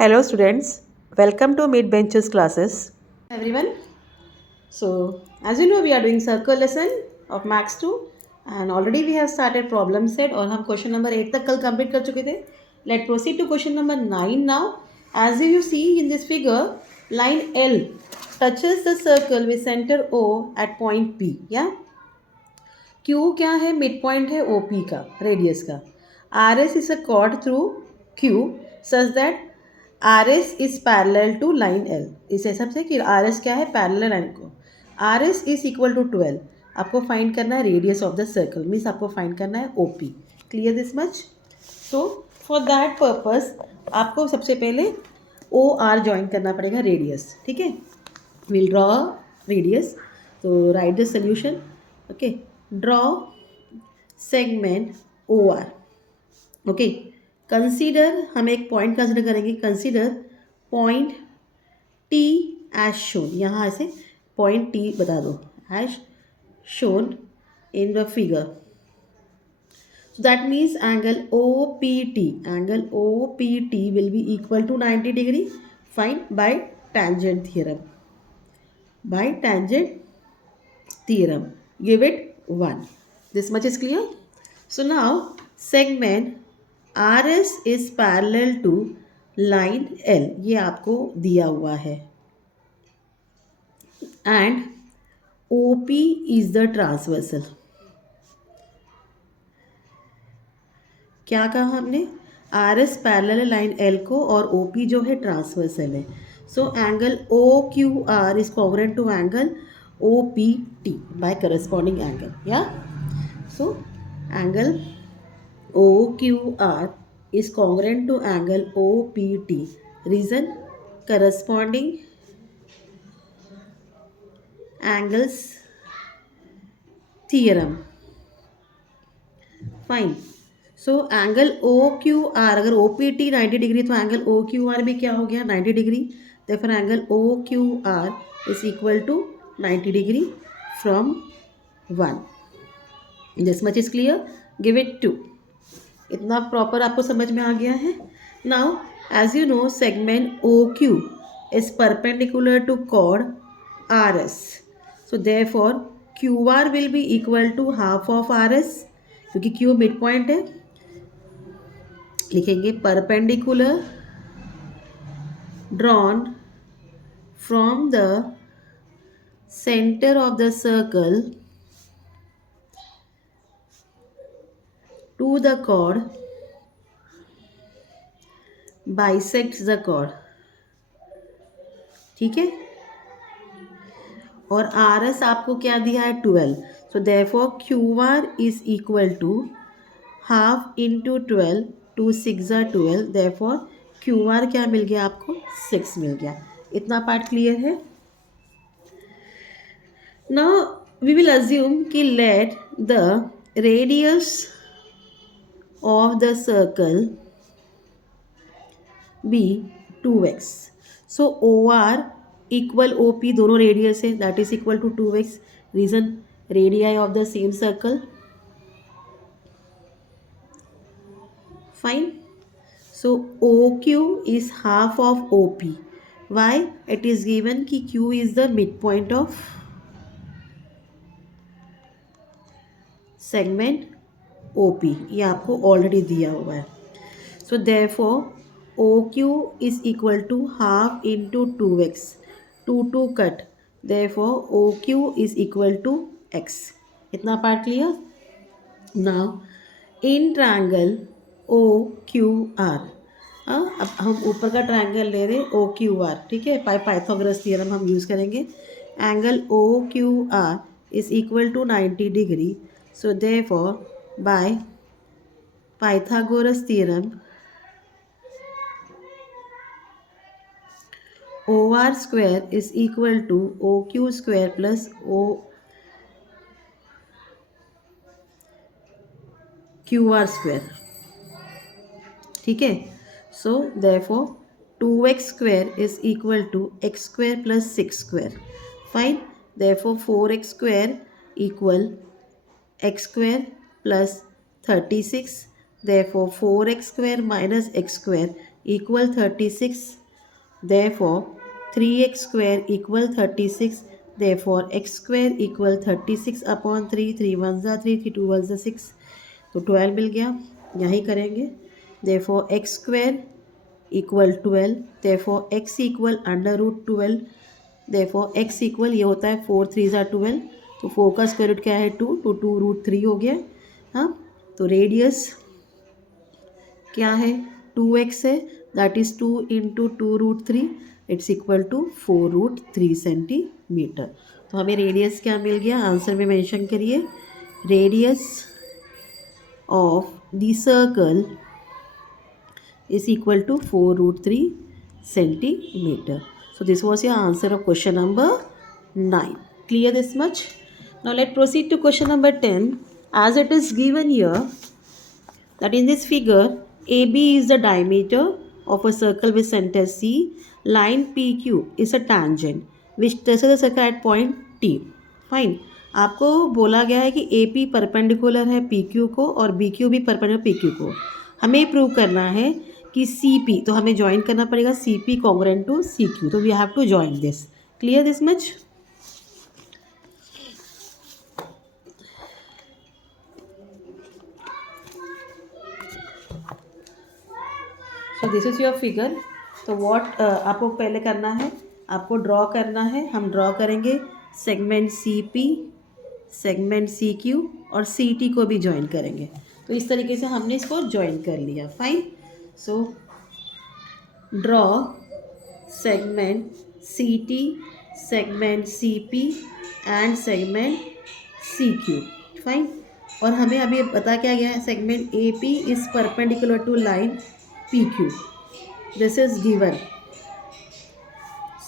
Hello students, welcome to Mid Benches classes. Everyone, so as you know we are doing circle lesson of max 2 and already we have started problem set और हम question number 8 तक कल complete कर चुके थे. Let's proceed to question number 9 now. As you see in this figure, line L touches the circle with center O at point P. Yeah, Q क्या है? midpoint है OP का, radius का. RS is a chord through Q such that RS is parallel to line L. इस हिसाब से कि RS क्या है? parallel लाइन को. RS is equal to 12. आपको फाइंड करना है radius of the circle, means आपको फाइंड करना है OP. Clear this much? So for that purpose आपको सबसे पहले OR ज्वाइन करना पड़ेगा रेडियस. ठीक है, विल ड्रॉ रेडियस. तो write the solution. Okay, draw segment OR. Okay, consider, हम एक पॉइंट कंसीडर करेंगे. Consider point T as shown. यहाँ ऐसे पॉइंट टी बता दो, as shown in the figure. So that means angle OPT will be equal to 90 degree. Find by tangent theorem. By tangent theorem, give it 1. This much is clear. So now segment RS is parallel to line L. ये आपको दिया हुआ है. And OP is the transversal. क्या कहा हमने? RS parallel line L को और OP जो है ट्रांसवर्सल है. So angle OQR is congruent to angle OPT by corresponding angle. या so angle OQR is congruent to angle OPT. Reason, corresponding angles theorem. Fine. So angle OQR, अगर OPT 90 degree तो angle OQR भी क्या हो गया? 90 degree. Therefore angle OQR is equal to 90 degree from 1. This much is clear. Give it 2. इतना proper आपको समझ में आ गया है. Now as you know segment OQ is perpendicular to chord RS. So therefore QR will be equal to half of RS, क्योंकि Q mid point है. लिखेंगे perpendicular drawn from the centre of the circle to the chord bisects the chord. ठीक है, और RS आपको क्या दिया है? 12. So therefore QR is equal to half into 12. 2 6 12. Therefore QR क्या मिल गया आपको? 6 मिल गया. इतना पार्ट क्लियर है. नाउ वी विल अज्यूम कि let the radius of the circle be 2x. So OR equal OP, दोनों रेडियस है, that is equal to 2x. Reason, radii of the same circle. Fine. So OQ is half of OP. Why? It is given कि Q is the midpoint of segment OP. ये आपको already दिया हुआ है. So therefore OQ is equal to half into 2x. 2 cut. Therefore OQ is equal to x. इतना part clear. Now in triangle OQR, अब हम ऊपर का ट्रायंगल ले रहे OQR. ठीक है, पाइथागोरस थ्योरम हम यूज़ करेंगे. Angle OQR is equal to 90 degree. So therefore by Pythagoras theorem, OR square is equal to OQ square plus OQR square. ठीक है, so therefore 2x square is equal to x square plus 6 square. Fine. Therefore 4x square equal x square plus 36. Therefore 4x square minus x square equal 36. Therefore 3x square equal 36. Therefore x square equal 36 upon 3. 3 1 जा 3, 3 2 1 जा 6, तो 12 मिल गया. यही करेंगे. Therefore x square equal 12. Therefore x equal under root 12. Therefore x equal ये होता है 4 3 जा 12, तो 4 का स्क्वायर रूट क्या है 2, तो 2 रूट 3 हो गया. हाँ, तो रेडियस क्या है 2x है, that is 2 into 2 root 3, it's equal to 4 root 3 centimetre. तो हमें रेडियस क्या मिल गया, आंसर में मेंशन करिए. Radius of the circle is equal to 4 root 3 centimeter. So this was your answer of question number 9. Clear this much? Now let's proceed to question number 10. As it is given here that in this figure AB is the diameter of a circle with center C. Line PQ is a tangent which traces the circle at point T. Fine. आपको बोला गया है कि AP perpendicular है PQ को और BQ भी perpendicular PQ को. हमें प्रूव करना है कि CP, तो हमें ज्वाइन करना पड़ेगा CP कॉन्ग्रुएंट टू CQ. तो we have to join this. Clear this much? So this is your figure. तो व्हाट आपको पहले करना है, आपको ड्रॉ करना है. हम ड्रॉ करेंगे सेगमेंट CP, सेगमेंट CQ और CT को भी ज्वाइन करेंगे. तो इस तरीके से हमने इसको ज्वाइन कर लिया. Fine. So draw segment CT, segment CP and segment CQ. Fine. और हमें अभी बता क्या गया है, segment AP is perpendicular to line PQ. This is given.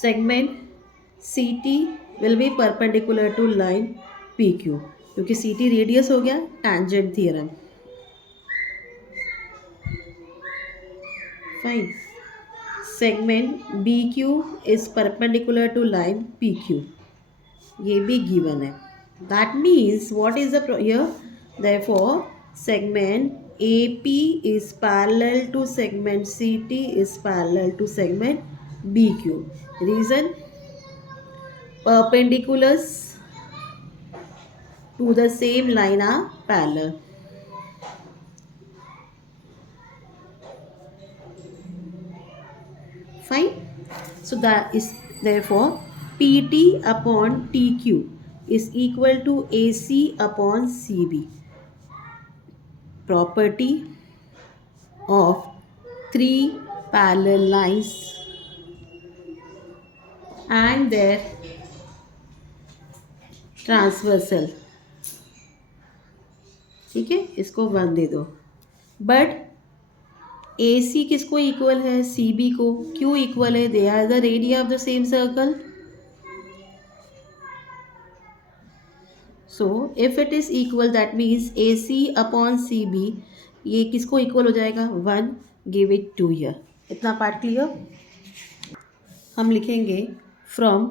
Segment CT will be perpendicular to line PQ, क्योंकि CT रेडियस हो गया, tangent theorem. Fine. Segment BQ is perpendicular to line PQ. ये भी गिवन है. That means what is the here, therefore segment AP is parallel to segment CT is parallel to segment BQ. Reason, perpendiculars to the same line are parallel. Fine. So that is therefore PT upon TQ is equal to AC upon CB. Property of three parallel lines and their transversal. ठीक है, इसको 1 दे दो. But AC किसको equal है, CB को. क्यों equal है, they are the radia of the same circle. So if it is equal that means AC upon CB ये किसको इक्वल हो जाएगा, 1. Give it 2 year. इतना पार्ट क्लियर. हम लिखेंगे from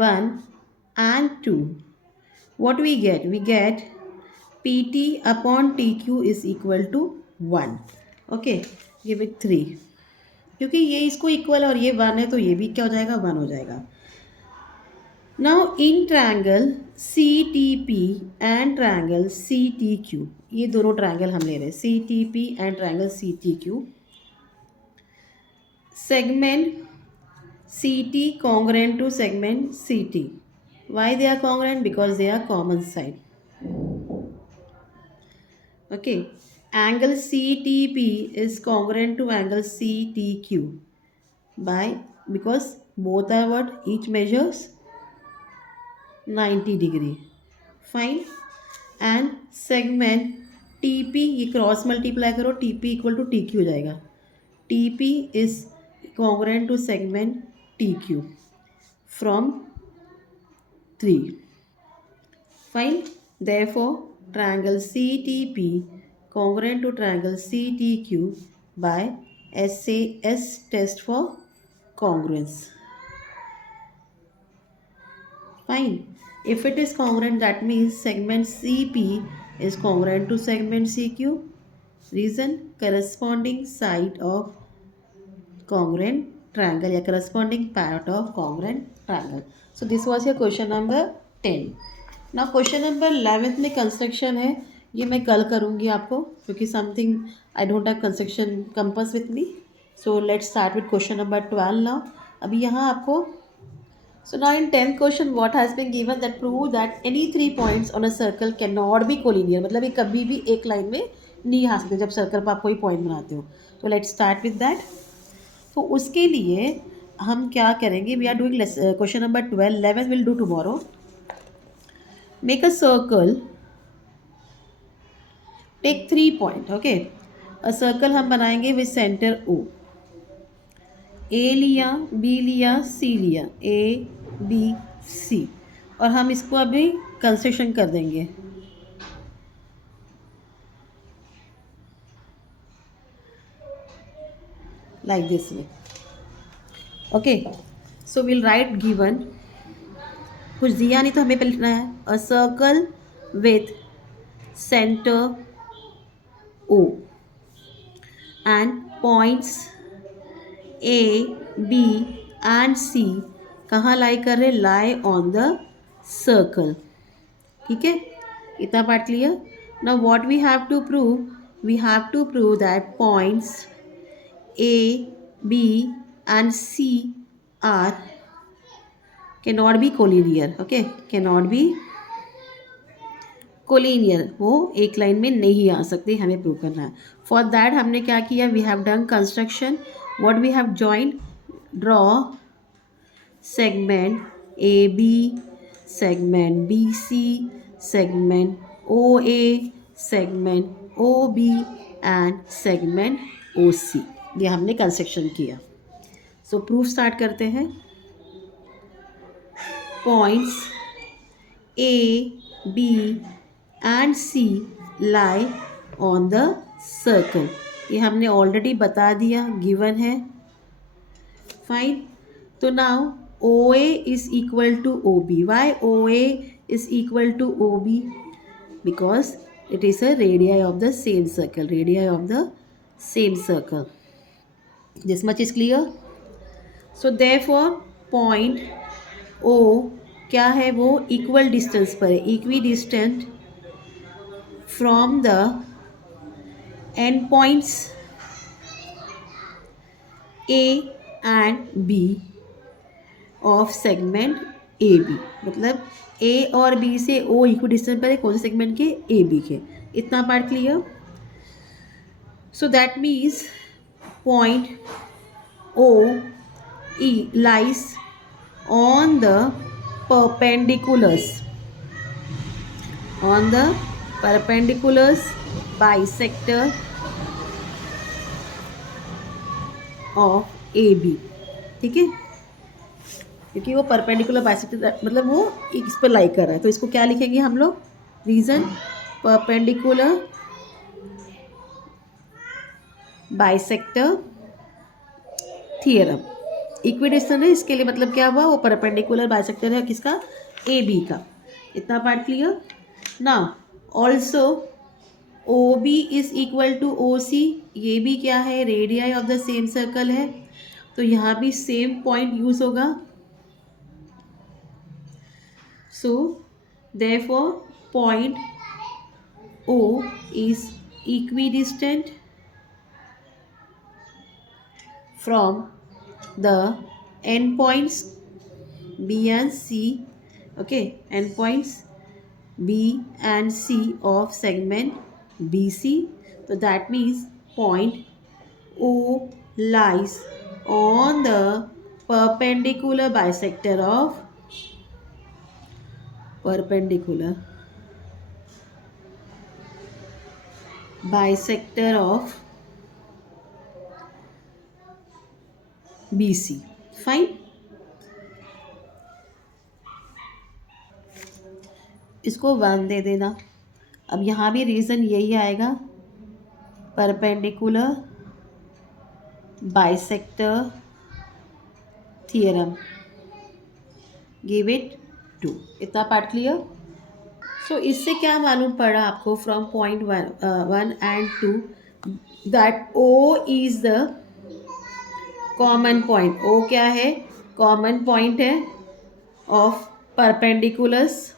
1 and 2 what we get PT upon TQ is equal to 1. Okay, give it 3. क्योंकि ये इसको इक्वल है और ये 1 है, तो ये भी क्या हो जाएगा, 1 हो जाएगा. Now in triangle CTP and triangle CTQ, ये दोनों ट्रायंगल हम ले रहे हैं, CTP and triangle CTQ. Segment CT congruent to segment CT. Why they are congruent? Because they are common side. Okay. Angle CTP is congruent to angle CTQ because both are what? Each measures 90 degree. Fine. And segment TP, ये cross multiply करो, TP equal to TQ हो जाएगा. TP is congruent to segment TQ from 3. Fine. Therefore triangle CTP congruent to triangle CTQ by SAS test for congruence. Fine. If it is congruent, that means segment CP is congruent to segment CQ. Reason corresponding side of congruent triangle या corresponding part of congruent triangle. So this was your question number 10. Now question number 11 में construction है, ये मैं कल करूँगी आपको क्योंकि something I don't have construction compass with me. So let's start with question number 12 now. अभी यहाँ आपको so now in 10th question what has been given that prove that any 3 points on a circle cannot be collinear. मतलब ये कभी भी एक line में नहीं आ सकते जब सर्कल पर आप कोई पॉइंट बनाते हो. तो लेट्स स्टार्ट विथ दैट. तो उसके लिए हम क्या करेंगे, we are doing question number 12. 11 will do tomorrow. Make a circle, take 3 point. Okay, a circle हम बनाएंगे विद सेंटर ओ. ए लिया, बी लिया, सी लिया, ए बी सी, और हम इसको अभी कंस्ट्रक्शन कर देंगे. Like this way. Okay, so will write given. कुछ दिया नहीं तो हमें पहले लिखना है a circle with centre O and points A B and C कहाँ लाई कर रहे, लाई ऑन द सर्कल. ठीक है, इतना part clear. Now what we have to prove, we have to prove that points A B and C are cannot be collinear. okay, cannot be collinear, वो एक line में नहीं आ सकते, हमें प्रूव करना है. फॉर दैट हमने क्या किया, we have done construction. What we have joined, draw segment A B, segment B C, segment O A, segment O B and segment O C. ये हमने कंस्ट्रक्शन किया. सो प्रूफ स्टार्ट करते हैं. Points A B and C lie on the circle. ये हमने already बता दिया, given है. फाइन. तो now O A is equal to O B. Why O A is equal to O B, because it is a radii of the same circle. Radii of the same circle. This much is clear. So therefore point O क्या है, वो equal distance पर है, equidistant from the end points A and B of segment A B. मतलब A और B से ओ equi distance पर है, कौन से सेगमेंट के, ए बी के. इतना part clear. So that means point O E lies on the perpendiculars, on the perpendiculars bisector of AB. ठीक है, क्योंकि वो परपेंडिकुलर बाइसेक्टर मतलब वो इस पर लाई कर रहा है, तो इसको क्या लिखेंगे हम लोग, reason perpendicular bisector theorem. Equidistance है, इसके लिए मतलब क्या हुआ, वो परपेंडिकुलर बाइसेक्टर है किसका, ए बी का. इतना part clear. Now also O B is equal to O C. ये भी क्या है, radii of the same circle है, तो यहाँ भी सेम पॉइंट यूज होगा. So therefore point O is equidistant from the endpoints B and C, okay, endpoints B and C of segment BC. So that means point O lies on the perpendicular bisector of BC. Fine. इसको 1 दे देना. अब यहाँ भी reason यही आएगा, perpendicular bisector theorem. Give it 2. इतना part clear. सो इससे क्या मालूम पड़ा आपको, from point 1 and 2 that O is the common point. O क्या है? कॉमन पॉइंट है of perpendiculars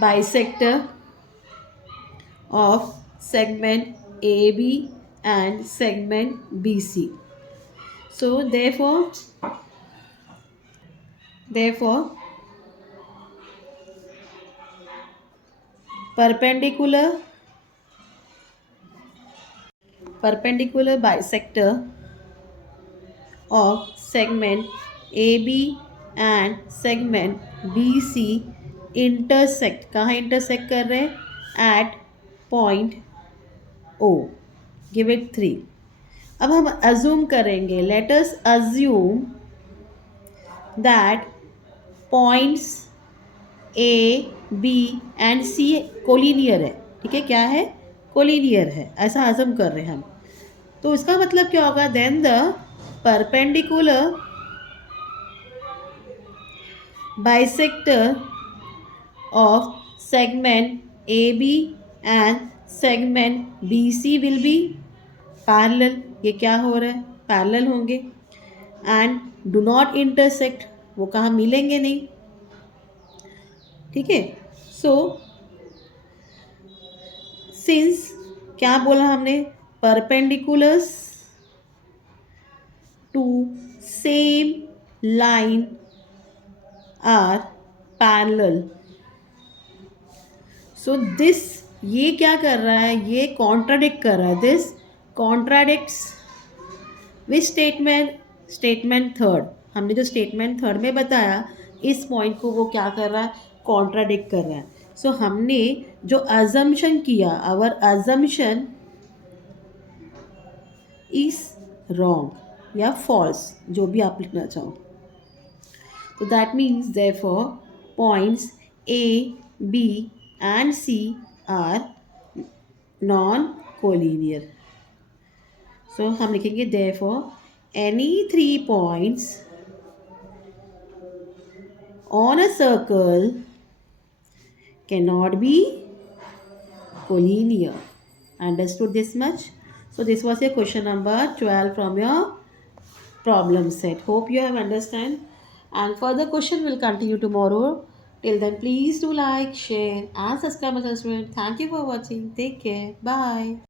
bisector of segment AB and segment BC. So therefore perpendicular bisector of segment AB and segment BC intersect. कहाँ intersect कर रहे हैं? At point O. Give it 3. अब हम assume करेंगे. Let us assume that points A, B and C collinear है. ठीक है, क्या है? कोलिनियर है. ऐसा assume कर रहे हैं हम. तो इसका मतलब क्या होगा? Then the perpendicular bisector of segment AB and segment BC will be parallel. ये क्या हो रहा है? पैरेलल होंगे. And do not intersect. वो कहाँ मिलेंगे नहीं. ठीक है. सो सिंस क्या बोला हमने? Perpendiculars to same line are parallel. So this, ये क्या कर रहा है? ये कॉन्ट्राडिक्ट कर रहा है. This contradicts which statement? Statement third. हमने जो स्टेटमेंट थर्ड में बताया, इस पॉइंट को वो क्या कर रहा है? कॉन्ट्राडिक्ट कर रहा है. सो हमने जो अजम्पशन किया, आवर अजम्पशन इज रॉन्ग या फॉल्स, जो भी आप लिखना चाहो. तो that means therefore points A, B and C are non collinear. So हम लिखेंगे therefore any 3 points on a circle cannot be collinear. Understood this much? So this was your question number 12 from your problem set. Hope you have understand, and further question will continue tomorrow. Till then, please do like, share and subscribe my channel. Thank you for watching. Take care. Bye.